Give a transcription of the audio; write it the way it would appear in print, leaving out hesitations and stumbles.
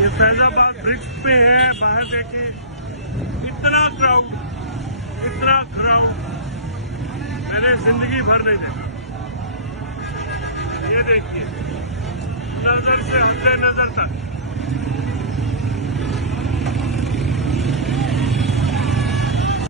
ये फैजाबाद ब्रिज पे है, बाहर देखिए इतना क्राउड मैंने जिंदगी भर नहीं देखा। ये देखिए नजर से हद नजर तक